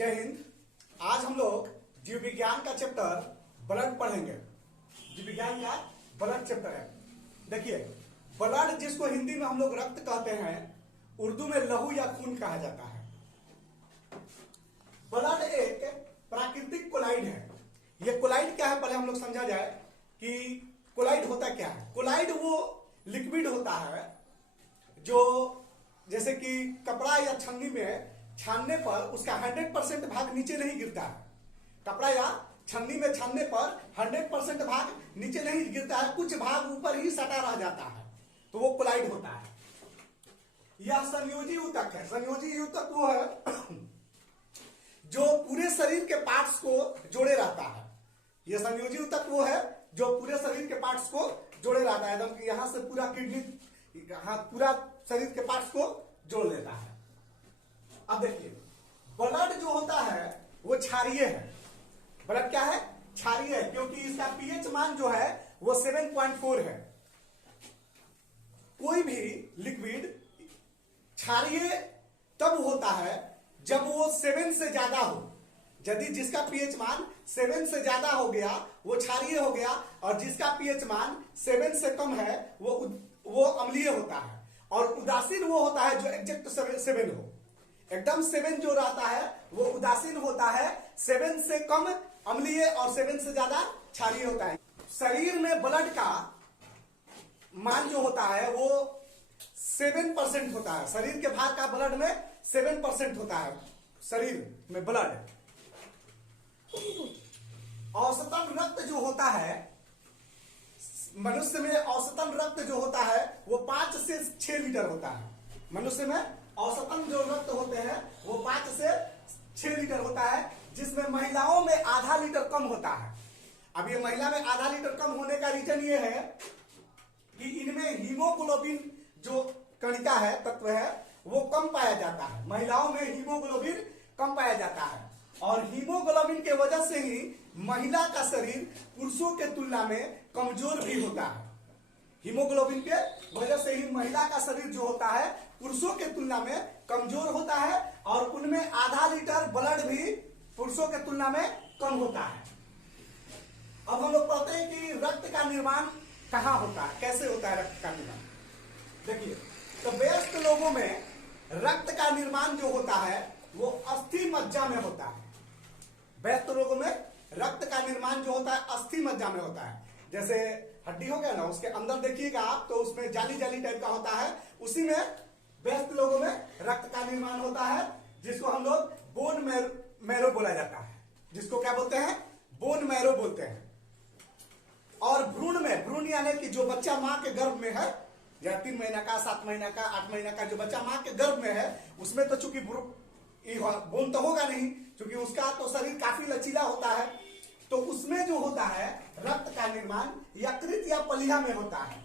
जय हिंद। आज हम लोग जीव विज्ञान का चैप्टर ब्लड पढ़ेंगे। जीव विज्ञान का ब्लड चैप्टर है। देखिए, ब्लड जिसको हिंदी में हम लोग रक्त कहते हैं, उर्दू में लहू या खून कहा जाता है। ब्लड एक प्राकृतिक कोलाइड है। ये कोलाइड क्या है, पहले हम लोग समझा जाए कि कोलाइड होता क्या है। कोलाइड वो लिक्विड होता है जो जैसे कि कपड़ा या छन्नी में छानने पर उसका 100% भाग नीचे नहीं गिरता है। कपड़ा या छन्नी में छानने पर 100% भाग नीचे नहीं गिरता है, कुछ भाग ऊपर ही सटा रह जाता है, तो वो कोलाइड होता है। यह संयोजी ऊतक है। संयोजी ऊतक वो है जो पूरे शरीर के पार्ट्स को जोड़े रहता है। यह संयोजी ऊतक वो है जो पूरे शरीर के पार्ट्स को जोड़े रहता है, एकदम यहां से पूरा किडनी, पूरा शरीर के पार्ट्स को जोड़ लेता है। अब देखिए, ब्लड जो होता है वो क्षारीय है। ब्लड क्या है? क्षारीय है, क्योंकि इसका पीएच मान जो है वो 7.4 है। कोई भी लिक्विड क्षारीय तब होता है जब वो 7 से ज्यादा हो। यदि जिसका पीएच मान 7 से ज्यादा हो गया वो क्षारीय हो गया, और जिसका पीएच मान 7 से कम है वो अम्लीय होता है। और उदासीन वो होता है जो एग्जैक्ट 7 हो। एकदम 7 जो रहता है वो उदासीन होता है, 7 से कम अम्लीय और 7 से ज्यादा क्षारीय होता है। शरीर में ब्लड का मान जो होता है वो 7% होता है। शरीर के भाग का ब्लड में 7% होता है। शरीर में ब्लड, औसतन रक्त जो होता है, मनुष्य में औसतन रक्त जो होता है वो 5 से 6 लीटर होता है। मनुष्य में औसतन जो रक्त होते हैं वो 5 से 6 लीटर होता है, जिसमें महिलाओं में आधा लीटर कम होता है। अब ये महिला में आधा लीटर कम होने का रीजन ये है कि इनमें हीमोग्लोबिन जो कणिका है, तत्व है, वो कम पाया जाता है। महिलाओं में हीमोग्लोबिन कम पाया जाता है, और हीमोग्लोबिन के वजह से ही महिला का शरीर पुरुषों के तुलना में कमजोर भी होता है। हीमोग्लोबिन के वजह से ही महिला का शरीर जो होता है पुरुषों के तुलना में कमजोर होता है, और उनमें आधा लीटर ब्लड भी पुरुषों के तुलना में कम होता है। अब हम लोग पढ़ते हैं कि रक्त का निर्माण कहाँ होता है, कैसे होता है रक्त का निर्माण। देखिए, तो वयस्क लोगों में रक्त का निर्माण जो होता है वो अस्थि मज्जा में होता है। वयस्क लोगों में रक्त का निर्माण जो होता है अस्थि मज्जा में होता है। जैसे हड्डी हो गया ना, उसके अंदर देखिएगा आप तो उसमें जाली जाली टाइप का होता है, उसी में वयस्क लोगों में रक्त का निर्माण होता है, जिसको हम लोग बोन मैरो बोला जाता है। जिसको क्या बोलते हैं? बोन मैरो बोलते हैं। और भ्रूण में, भ्रूण यानी कि जो बच्चा मां के गर्भ में है, या 3 महीना का, 7 महीना का, 8 महीना का जो बच्चा मां के गर्भ में है, उसमें तो चूंकि बोन तो होगा नहीं, क्योंकि उसका तो शरीर काफी लचीला होता है, तो उसमें जो होता है रक्त का निर्माण यकृत या पलिया में होता है।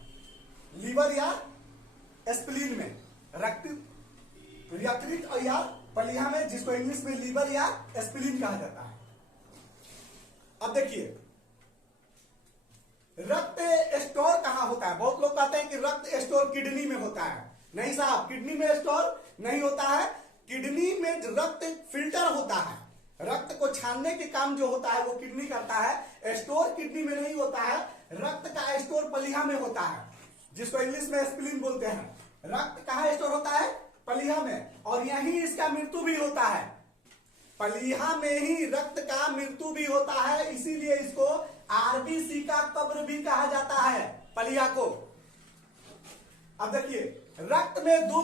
लीवर या स्प्लीन में रक्त, यकृत और या पलिया में, जिसको इंग्लिश में लीवर या स्प्लीन कहा जाता है। अब देखिए, रक्त स्टोर कहां होता है? बहुत लोग कहते हैं कि रक्त स्टोर किडनी में होता है। नहीं साहब, किडनी में स्टोर नहीं होता है। किडनी में रक्त फिल्टर होता है। रक्त को छानने के काम जो होता है वो किडनी करता है। स्टोर किडनी में नहीं होता है। रक्त का स्टोर पलिया में होता है, जिसको इंग्लिश में स्प्लीन बोलते हैं। रक्त कहाँ स्टोर होता है? पलिया में, और यहीं इसका मृत्यु भी होता है। पलिया में ही रक्त का मृत्यु भी होता है, इसीलिए इसको आरबीसी का कब्र भी कहा जाता है, पलिया को। अब देखिए, रक्त में 2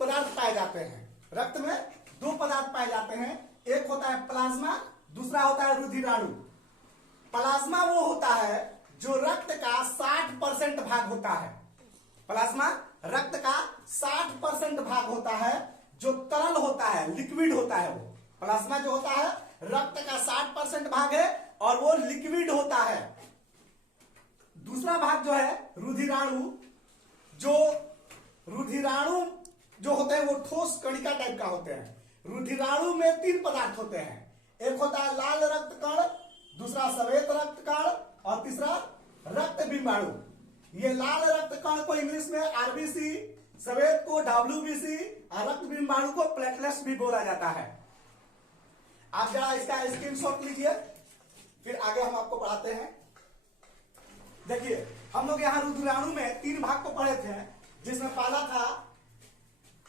पदार्थ पाए जाते हैं। रक्त में 2 पदार्थ पाए जाते हैं। एक होता है प्लाज्मा, दूसरा होता है रुधिराणु। प्लाज्मा वो होता है जो रक्त का 60% भाग होता है। प्लाज्मा रक्त का 60% भाग होता है, जो तरल होता है, लिक्विड होता है। वो प्लाज्मा जो होता है रक्त का 60% भाग है और वो लिक्विड होता है। दूसरा भाग जो है रुधिराणु, जो रुधिराणु जो होते हैं वो ठोस कणिका टाइप का होते हैं। रुधिराणु में 3 पदार्थ होते हैं। एक होता है लाल रक्त कण, दूसरा श्वेत रक्त कण, और तीसरा रक्त बिंबाणु। ये लाल रक्त कण को इंग्लिश में आरबीसी, श्वेत को डब्ल्यूबीसी, और रक्त बिंबाणु को प्लेटलेट्स भी बोला जाता है। आप जरा इसका स्क्रीनशॉट लीजिए, फिर आगे हम आपको पढ़ाते हैं। देखिए हम लोग यहाँ रुद्राणु में 3 भाग को पढ़े थे, जिसमें पहला था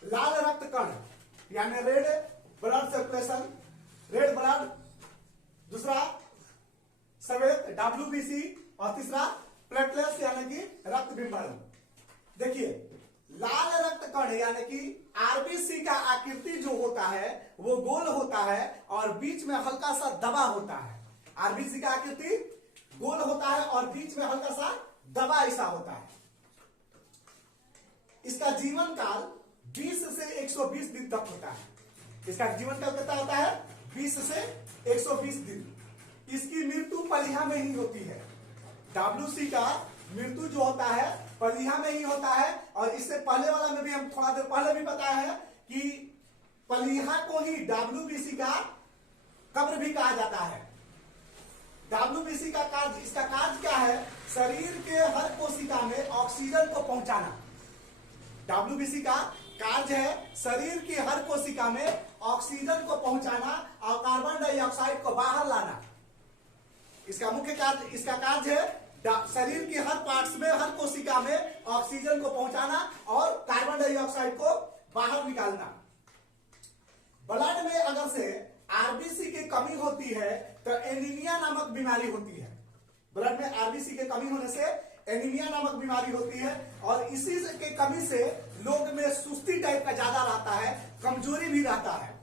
लाल रक्त कण यानी red blood circulation, red blood, दूसरा सफेद WBC, और तीसरा प्लेटलेट्स यानी कि रक्त बिंबन। देखिए लाल रक्त कण यानी कि आरबीसी का आकृति जो होता है वो गोल होता है और बीच में हल्का सा दबा होता है। आरबीसी का आकृति गोल होता है और बीच में हल्का सा दबा ऐसा होता है। इसका जीवन काल 20 से 120 दिन तक होता है। इसका जीवन काल कितना होता है? 20 से 120 दिन। इसकी मृत्यु पलिया में ही होती है। WC का मृत्यु जो होता है पलिया में ही होता है, और इससे पहले वाला में भी हम थोड़ा देर पहले भी बताया है कि पलिया को ही WBC का कब्र भी कहा जाता है। WBC का कार्य, इसका कार्य क्या है? शरीर के हर कोशिका में ऑक्सीजन को पहुंचाना। WBC का कार्य है शरीर की हर कोशिका में ऑक्सीजन को पहुंचाना और कार्बन डाइऑक्साइड को बाहर लाना। इसका मुख्य कार्य, इसका कार्य है शरीर के हर पार्ट्स में, हर कोशिका में ऑक्सीजन को पहुंचाना और कार्बन डाइऑक्साइड को बाहर निकालना। ब्लड में अगर से आरबीसी की कमी होती है तो एनीमिया नामक बीमारी होती है। ब्लड में आरबीसी की कमी होने से एनीमिया नामक बीमारी होती है, और इसी के कमी से लोग में सुस्ती टाइप का ज्यादा रहता है, कमजोरी भी रहता है।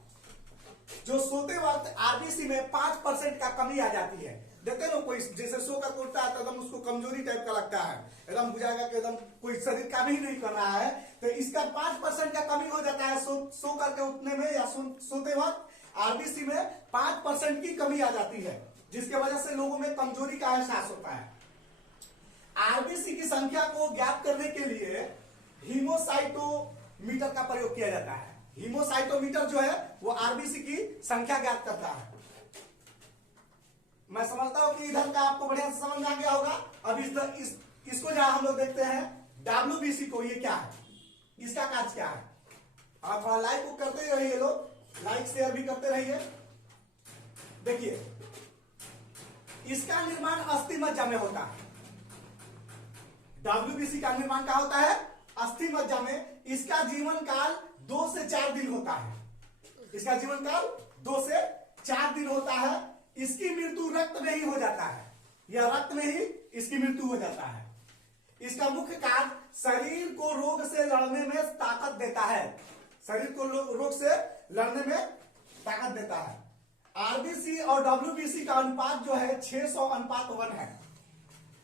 जो सोते वक्त आरबीसी में 5% का कमी आ जाती है। देखते हैं ना, कोई जैसे सो कर उठता है तो एकदम उसको कमजोरी टाइप का लगता है, एकदम बुझाएगा कि एकदम कोई शरीर काम ही नहीं कर रहा है। तो इसका 5% का कमी हो जाता है सो करके उठने में, या सोते वक्त आरबीसी में 5% की कमी आ जाती है, जिसके वजह से लोगों में कमजोरी का एहसास होता है। आरबीसी की संख्या को ज्ञात करने के लिए हीमोसाइटोमीटर का प्रयोग किया जाता है। हीमोसाइटोमीटर जो है वो आरबीसी की संख्या ज्ञात करता है। मैं समझता हूं कि इधर का आपको बढ़िया से समझ में आ गया होगा। अब इसको जरा हम लोग देखते हैं WBC को, ये क्या है, इसका कार्य क्या है। आप थोड़ा लाइक को करते ही रहिए, लोग लाइक शेयर भी करते रहिए। देखिए इसका निर्माण अस्थि मज्जा में होता है। WBC का निर्माण क्या होता है? अस्थि मज्जा में। इसका जीवन काल 2 से 4 दिन होता है। इसका जीवन काल 2 से 4 दिन होता है। इसकी मृत्यु रक्त में ही हो जाता है, या रक्त में ही इसकी मृत्यु हो जाता है। इसका मुख्य कार्य शरीर को रोग से लड़ने में ताकत देता है। शरीर को रोग से लड़ने में ताकत देता है। आरबीसी और WBC का अनुपात जो है 600:1 है।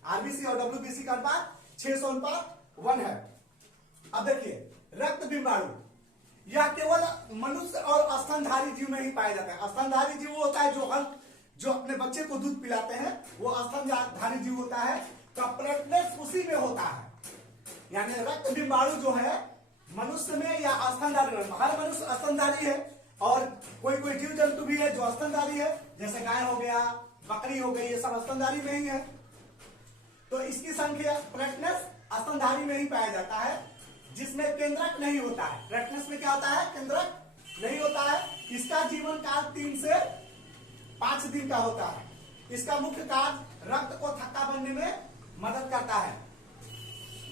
आरबीसी और WBC का अनुपात 600:1 है। अब देखिए रक्त बिंबाणु, यह केवल मनुष्य और स्तनधारी जीव में ही पाया जाता है। स्तनधारी जीव होता है जो अपने बच्चे को दूध पिलाते हैं, वो स्तनधारी जीव होता है। तो प्लेटलेट्स उसी में होता है, यानी रक्त बिंबाणु जो है मनुष्य में या स्तनधारी में, हर मनुष्य स्तनधारी है, और कोई कोई जीव जंतु भी है जो स्तनधारी है, जैसे गाय हो गया, बकरी हो गई, ये सब स्तनधारी में ही है। तो इसकी संख्या प्लेटलेट्स स्तनधारी में ही पाया जाता है, जिसमें केंद्रक नहीं होता है। प्लेटलेट्स में क्या होता है? केंद्रक नहीं होता है। इसका जीवन काल 3 से 5 दिन का होता है। इसका मुख्य कार्य रक्त को थक्का बनने में मदद करता है।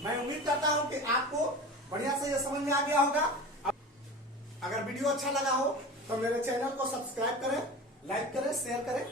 मैं उम्मीद करता हूं कि आपको बढ़िया से यह समझ में आ गया होगा। अगर वीडियो अच्छा लगा हो तो मेरे चैनल को सब्सक्राइब करें, लाइक करें, शेयर करें।